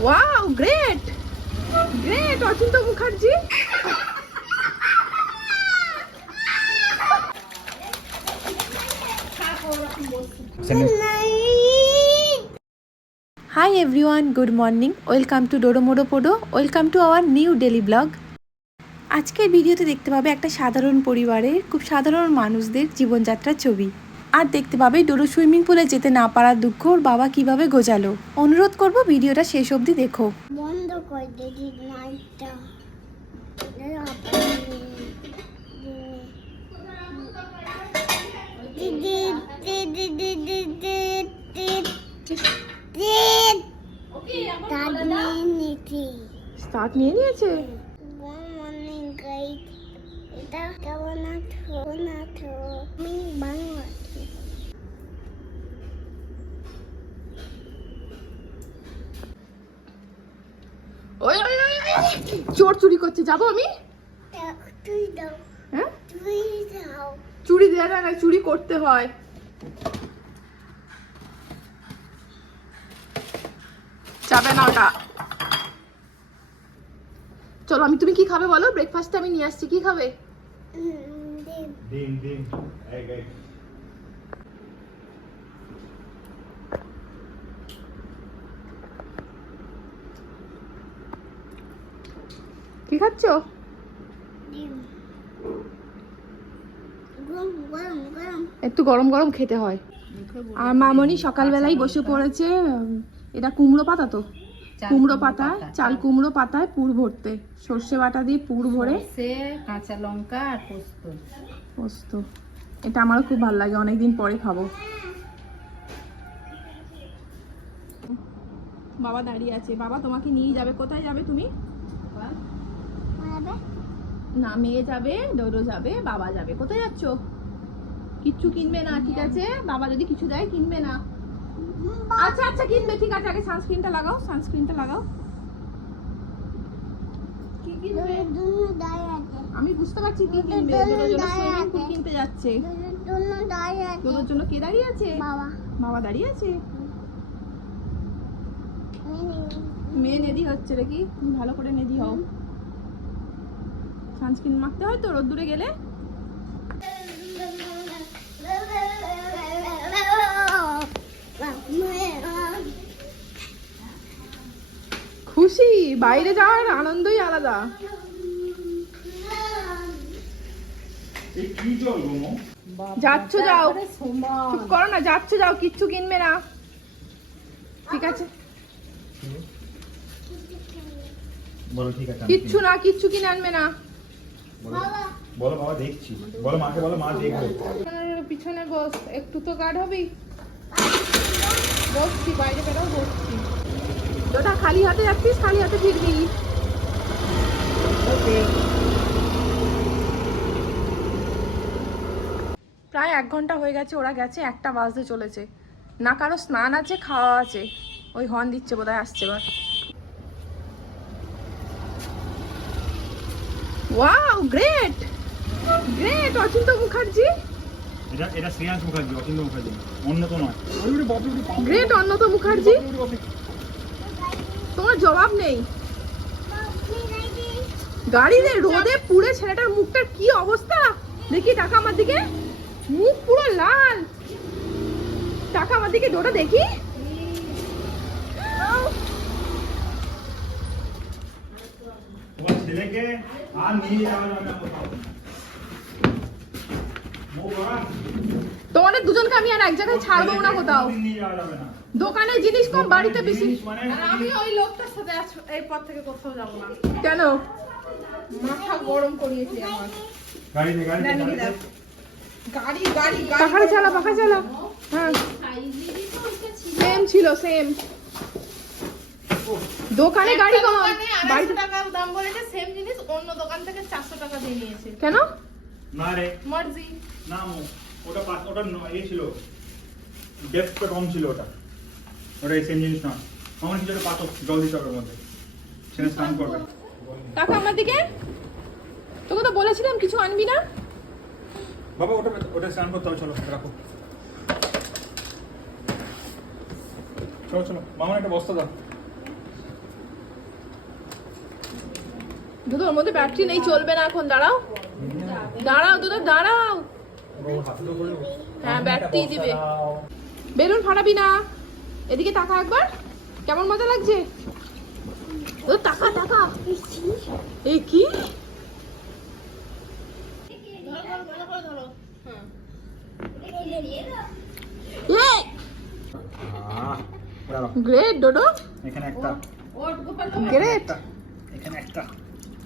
Wow great great hi everyone good morning welcome to ডোডোমোডো পোডো welcome to our new daily blog আজকের ভিডিওতে দেখতে পাবে একটা সাধারণ পরিবারের, খুব সাধারণ মানুষদের জীবনযাত্রার ছবি। আর দেখতে পাবে ডোরো সুইমিং পুলে যেতে না পারার দুঃখ ওর বাবা কীভাবে গোজালো। অনুরোধ করব ভিডিওটা শেষ অবধি দেখো। বন্ধ করে দিদি লাইটটা স্টার্ট নিয়ে নিয়েছে গুড মর্নিং গাইড এটা কেমন আছো? কেমন আছো? আমি ভালো আছি। ওই ওই ওই চোর চুরি করছে যাব আমি? তুই দাও। হ্যাঁ? তুই দাও। চুরি দেওয়া যায় না চুরি করতে হয়। যাবে না ওটা। চলো আমি তুমি কি খাবে বলো? ব্রেকফাস্টে আমি নিয়ে আসছি কি খাবে? ডিম ডিম কি খাচ্ছ? একটু গরম গরম খেতে হয়। আর মামনি সকালবেলাই বসে পড়েছে এটা কুমড়ো পাতা তো। কুমড়ো পাতা চাল কুমড়ো পাতায় পুর ভরতে। সর্ষে বাটা দিয়ে পুর ভরে। কাঁচা লঙ্কা আর পোস্ত। পোস্ত। এটা আমারও খুব ভালো লাগে অনেকদিন পরে খাব। বাবা দাঁড়িয়ে আছে। বাবা তোমাকে নিয়ে যাবে। কোথায় যাবে তুমি? না মেয়ে যাবে ডোডো যাবে বাবা যাবে। কোথায় যাচ্ছ? কিচ্ছু কিনবে না ঠিক আছে? বাবা যদি কিছু দেয় কিনবে না। আচ্ছা আচ্ছা কিনবে ঠিক আছে আগে সানস্ক্রিনটা লাগাও সানস্ক্রিনটা লাগাও। আমি বুঝতে পারছি কি কিনবে। জন্য সুইমিং পুল কিনতে যাচ্ছে। ডোডোর জন্য কে দাঁড়িয়ে আছে? বাবা দাঁড়িয়ে আছে। মেয়ে নেদি হচ্ছে রে কি তুমি ভালো করে নেদি হও। সানস্ক্রিন মাখতে হয় তো রোদ্দুরে গেলে? খুশি বাইরে যাওয়ার আনন্দই আলাদা। যাচ্ছ যাও। চুপ করো না যাচ্ছ যাও কিচ্ছু কিনবে না। ঠিক আছে? বলো ঠিক আছে আমি কিচ্ছু না কিচ্ছু কিনে আনবে না। বলো বলো বাবা দেখছি। বলো মাকে বলো মা দেখবে। পিছনে- পিছনে বস একটু তো গার্ড হবি বাইরে ওটা খালি হাতে যাচ্ছিস, খালি হাতে ফিরবি। প্রায় এক ঘণ্টা হয়ে গেছে, ওরা গেছে, একটা বাজতে চলেছে। না কারও স্নান আছে, খাওয়া আছে। ওই হর্ন দিচ্ছে বোধহয়, আসছে এবার। Wow great great Achinta Mukherjee. এটা এটা শ্রেয়াংশ মুখার্জি অচিন্ত মুখার্জি। অন্য তো নয়। গ্রেট অন্নত মুখার্জি। তোমার জবাব নেই। গাড়িতে রোদে পুড়ে ছেলেটার মুখটার কি অবস্থা? দেখি টাকা আমার দিকে। মুখ পুরো লাল। টাকা আমার দিকে ডোটা দেখি। ছেলেকে আর নিয়ে যাওয়া যাবে না। তোমাদের দুজনকে আমি আর এক জায়গায় ছাড়বো না কোথাও। দোকানে জিনিস কম বাড়িতে বেশি। আমি ওই লোকটার সাথে এরপর থেকে কোথাও যাব না। কেন? মাথা গরম করিয়েছে আমার। গাড়ি গাড়ি পাখাটা চালা পাখা চালা। হ্যাঁ। সেম ছিল সেম দোকানে গাড়ি কম। বাড়িতে টাকা দাম বলেছে সেম জিনিস অন্য দোকান থেকে চারশো টাকা দিয়ে নিয়েছে। কেন? না রে। মার্জি। না ওটা ওটা ন- এ ছিল। ডেপথটা কম ছিল ওটা। ওটা সেম জিনিস না। আমার কিছু একটা পাথর জল দিতে হবে মধ্যে। সেখানে স্নান করবে। টাকা আমার দিকে? তোকে তো বলেছিলাম কিছু আনবি না? বাবা ওটা ওটা স্নান করতে হবে চলো রাখো। চলো চলো। মামার একটা বস্তা দাও। দুধ ওর মধ্যে ব্যাটারি নেই চলবে না এখন দাঁড়াও। দাঁড়াও দুধ দাঁড়াও। হ্যাঁ ব্যাটারি দিবে। বেলুন ফাটাবি না। এদিকে তাকা একবার। কেমন মজা লাগছে? ও তাকা তাকা। এই কি। গ্রেট ডোডো এখানে একটা। গ্রেট একটা, এখানে একটা আই শাবাশ শো এনকো শো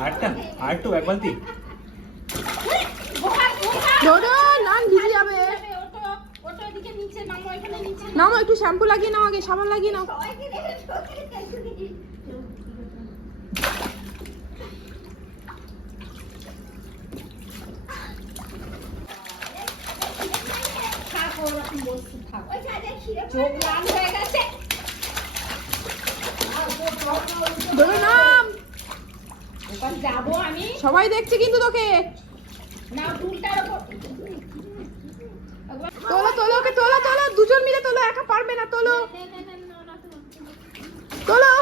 আরেকটা আরেকটু এক বালতি। নাও একটু শ্যাম্পু লাগিয়ে নাও আগে সাবান লাগিয়ে নাও। যাব আমি সবাই দেখছে কিন্তু তোকে না টুলটার উপর তোলো তোলো ওকে তোলো তোলো দুজন মিলে তোলো একা পারবে না তোলো তোলো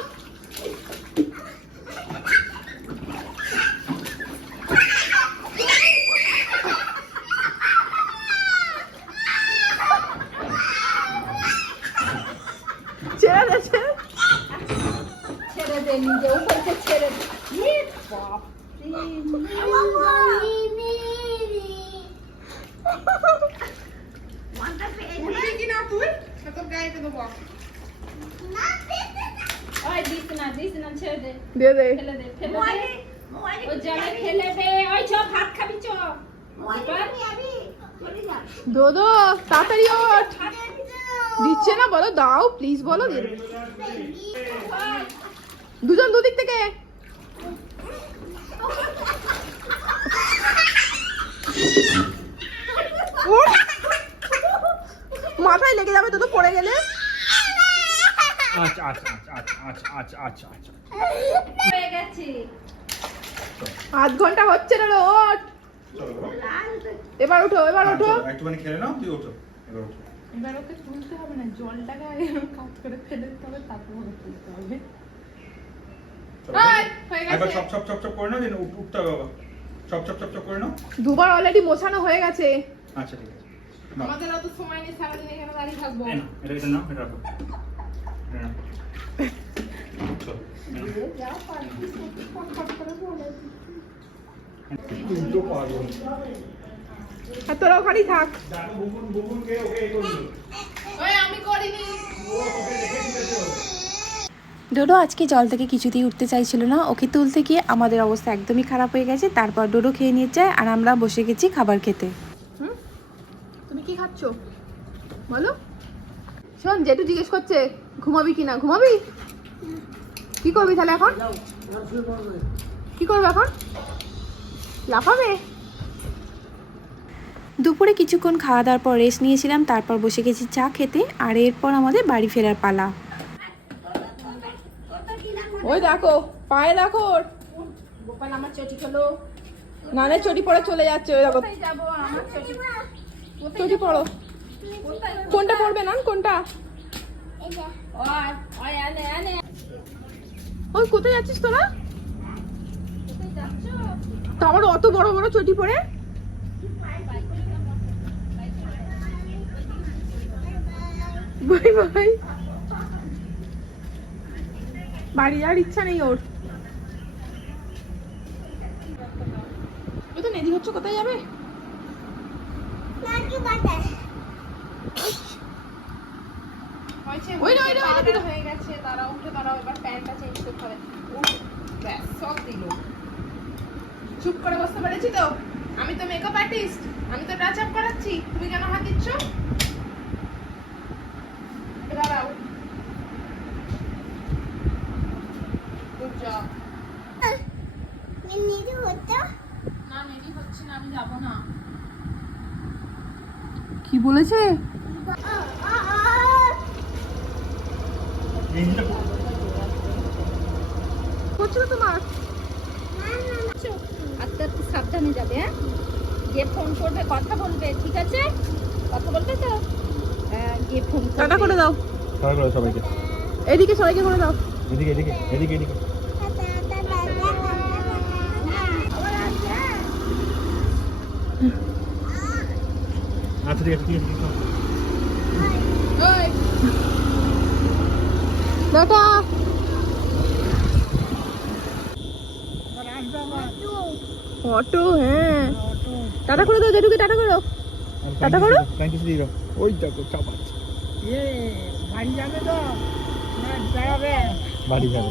ছেড়ে দে ছেড়ে দে। ছেড়ে দে নিজে উপরকে ছেড়ে দে ই বাপ উঠবি কি না তুই তোর গায়ে দেবো ওই দিস না দিস না ছেড়ে দে দোদো তাড়াতাড়ি ওঠ দিচ্ছে না বলো দাও প্লিজ বলো। দুজন দুদিক থেকে। মাথায় লেগে যাবে তো পড়ে গেলে। আচ্ছা আচ্ছা আচ্ছা আচ্ছা আচ্ছা আচ্ছা আচ্ছা হয়ে গেছে। আধ ঘণ্টা হচ্ছে না রে, ওঠ এবার ওঠো এবার হ্যাঁ, ওঠো একটুখানি খেলে নাও তুই ওঠো এবার ওঠো। এবার ওকে তুলতে হবে না জলটাকে আগে কাজ করে ফেলে দিতে হবে তারপর ওকে তুলতে হবে। একবার চপ চপ চপ চপ করে নাও দিন উঠতে হবে বাবা। চপ চপ চপ চপ করে নাও। দুবার অলরেডি মোছানো হয়ে গেছে। আচ্ছা ঠিক আছে। আমাদের অত সময় নেই সারাদিন এখানে দাঁড়িয়ে থাকব। এটা এটা নাও এটা রাখো। আর তোরা ওখানেই থাক। আমি করিনি ও তোকে দেখে শিখেছে ও। ডোডো আজকে জল থেকে কিছুতেই উঠতে চাইছিল না। ওকে তুলতে গিয়ে আমাদের অবস্থা একদমই খারাপ হয়ে গেছে। তারপর ডোডো খেয়ে নিয়ে যায় আর আমরা বসে গেছি খাবার খেতে। তুমি কি খাচ্ছ? বলো। শোন জেঠু জিজ্ঞেস করছে ঘুমাবি কি না ঘুমাবি? কি করবি তাহলে এখন? কি করবে এখন? লাফাবে? দুপুরে কিছুক্ষণ খাওয়া দাওয়ার পর রেস্ট নিয়েছিলাম তারপর বসে গেছি চা খেতে আর এরপর আমাদের বাড়ি ফেরার পালা। ওই দেখো পায়ে দেখো ওর। গোপাল আমার চটি খেলো। নানের চটি পরে চলে যাচ্ছে ওই দেখো। চটি পড়ো কোনটা পড়বে নান? কোনটা? ওই কোথায় যাচ্ছিস তোরা? তো আমার অত বড় বড় চটি পরে? Bye bye. বাড়ি যাওয়ার ইচ্ছা নেই ওর। তো নেদি হচ্ছে কোথায় যাবে? ওই ওই হয়ে গেছে তারা উঠে এবার প্যান্টটা চেঞ্জ করতে হবে। ব্যাস সব দিল। চুপ করে বসতে পেরেছি তো? আমি তো মেকআপ আর্টিস্ট আমি তো টাচ আপ করাচ্ছি তুমি কেন হাত দিচ্ছ দাঁড়াও গুড জব না নেনি হচ্ছে না আমি যাব না। কি বলেছে? গেঞ্জিটা তোমার। আস্তে আস্তে সাবধানে যাবে হ্যাঁ? যে ফোন করবে কথা বলবে ঠিক আছে? কথা বলবে তো? টাটা করে দাও। সবাই করো সবাইকে। এদিকে সবাইকে করে দাও। এদিকে এদিকে এদিকে এদিকে। ওই টাটা অটো হ্যাঁ। টাটা করে দাও জেঠুকে টাটা করো। টাটা করো। থ্যাংক ইউ দিয়ে দাও ওই দেখো চাপা বাড়ি যাবে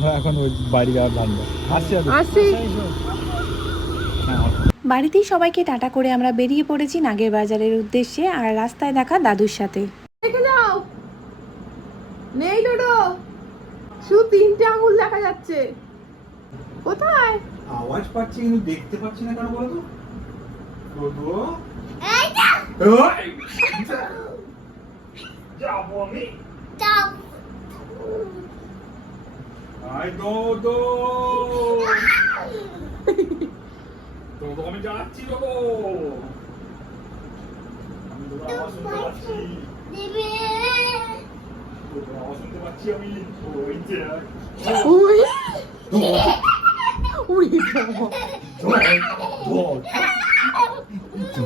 হ্যাঁ, এখন ওই বাড়ি যাওয়ার ধান্দা। আসছে আর আসি হ্যাঁ আসো। বাড়িতেই সবাইকে টাটা করে আমরা বেরিয়ে পড়েছি নাগের বাজারের উদ্দেশ্যে আর রাস্তায় দেখা দাদুর সাথে। দেখে যাও। নেই ডোডো শুধু তিনটে আঙুল দেখা যাচ্ছে। কোথায়? আওয়াজ পাচ্ছি কিন্তু দেখতে পাচ্ছি না কেন বলো তো? দোদো এইটা! ওই! যাব আমি চাপ আই দোদো দোদো আমি যাচ্ছি দোদো আমি দোদো আওয়াজ শুনতে পাচ্ছি দিবে দোদো আওয়াজ শুনতে পাচ্ছি আমি ওই যে ওই উড়ি বাবা। দোদ দোদ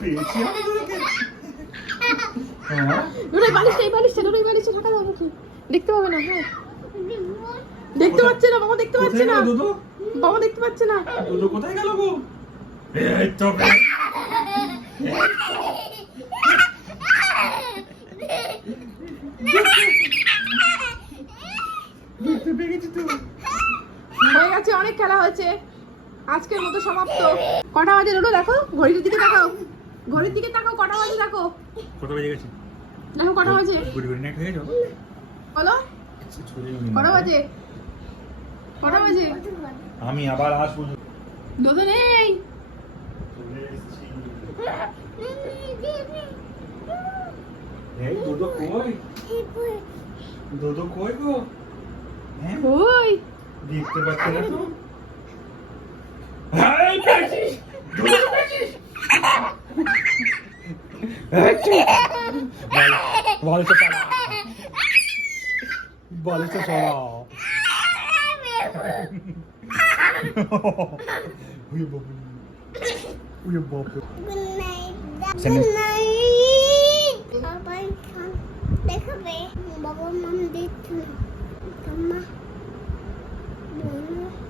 পেয়েছি আমি তোকে হ্যাঁ ডোডো এই বালিশটা এই বালিশটা ডোডো এই বালিশটা ঢাকা দাও নাকি দেখতে পাবে না হ্যাঁ দেখতে পাচ্ছে না বাবা দেখতে পাচ্ছে কোথায় না দুদু বাবা দেখতে পাচ্ছে না দুদু কোথায় গেল গো এই তো দেখতে পেয়ে গেছি তো হয়ে গেছে অনেক খেলা হয়েছে আজকের মতো সমাপ্ত কটা বাজে ডোডো দেখো ঘড়ির দিকে তাকাও ঘড়ির দিকে তাকাও কটা বাজে দেখো কত বেজে গেছে দেখো কটা বাজে গুড়ি গুড়ি নাইট হয়ে গেছো বলো কটা বাজে কটা বাজে? আমি আবার আসব ডোডো নেই। এই দুদু কই? দুদু কই গো? হ্যাঁ? ওই দেখতে পাচ্ছি না তো। এই পেয়েছিস দুদু সরা Uy, ang baboy. Uy, ang baboy. Good night. Good night. Bye-bye. Take away. Baba mom dito. Kama. Bono.